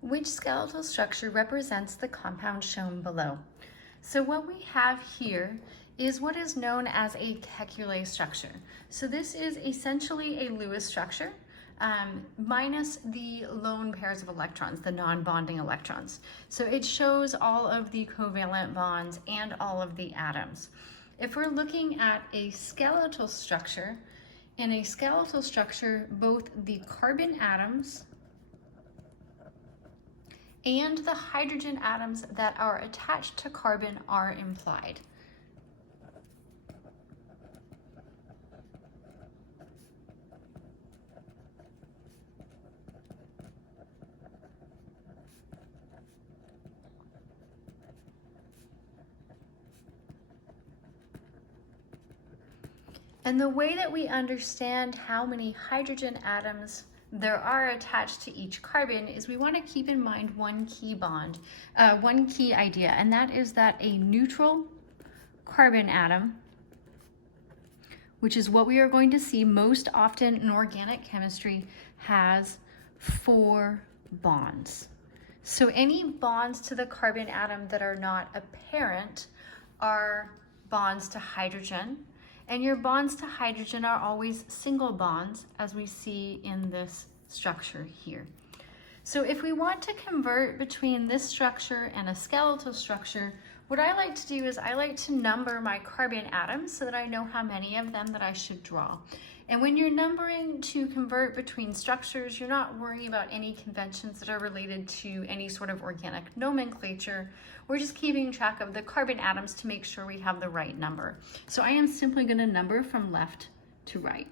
Which skeletal structure represents the compound shown below? So what we have here is what is known as a Kekuke structure. So this is essentially a Lewis structure, minus the lone pairs of electrons, the non-bonding electrons. So it shows all of the covalent bonds and all of the atoms. If we're looking at a skeletal structure, in a skeletal structure, both the carbon atoms and the hydrogen atoms that are attached to carbon are implied. And the way that we understand how many hydrogen atoms there are attached to each carbon is we want to keep in mind one key idea, and that is that a neutral carbon atom, which is what we are going to see most often in organic chemistry, has 4 bonds. So any bonds to the carbon atom that are not apparent are bonds to hydrogen. And your bonds to hydrogen are always single bonds, as we see in this structure here. So if we want to convert between this structure and a skeletal structure, what I like to do is I like to number my carbon atoms so that I know how many of them that I should draw. And when you're numbering to convert between structures, you're not worrying about any conventions that are related to any sort of organic nomenclature. We're just keeping track of the carbon atoms to make sure we have the right number. So I am simply going to number from left to right.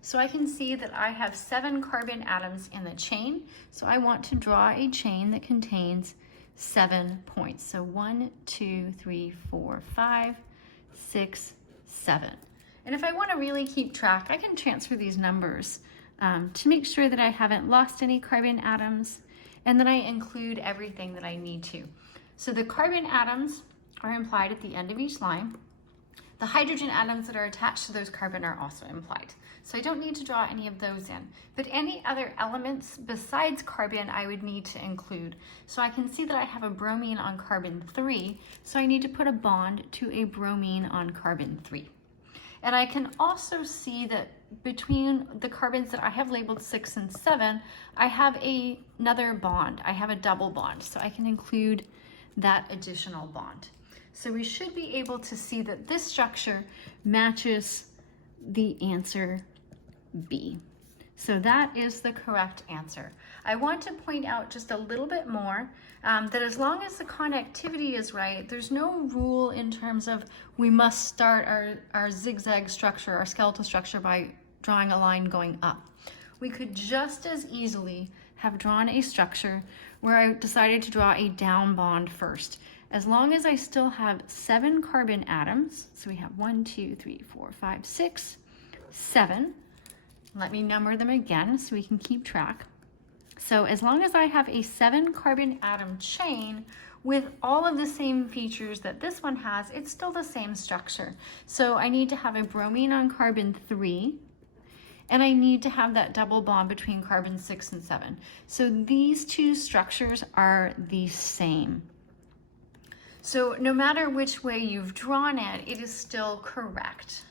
So I can see that I have 7 carbon atoms in the chain. So I want to draw a chain that contains 7 points. So 1, 2, 3, 4, 5, 6, 7. And if I want to really keep track, I can transfer these numbers to make sure that I haven't lost any carbon atoms, and then I include everything that I need to. So the carbon atoms are implied at the end of each line. The hydrogen atoms that are attached to those carbon are also implied. So I don't need to draw any of those in, but any other elements besides carbon I would need to include. So I can see that I have a bromine on carbon 3, so I need to put a bond to a bromine on carbon 3. And I can also see that between the carbons that I have labeled 6 and 7, I have another bond. I have a double bond, so I can include that additional bond. So we should be able to see that this structure matches the answer B. So that is the correct answer. I want to point out just a little bit more that as long as the connectivity is right, there's no rule in terms of we must start our zigzag structure, our skeletal structure, by drawing a line going up. We could just as easily have drawn a structure where I decided to draw a down bond first. As long as I still have 7 carbon atoms, so we have 1, 2, 3, 4, 5, 6, 7. Let me number them again so we can keep track. So as long as I have a 7 carbon atom chain with all of the same features that this one has, it's still the same structure. So I need to have a bromine on carbon 3, and I need to have that double bond between carbon 6 and 7. So these two structures are the same. So no matter which way you've drawn it, it is still correct.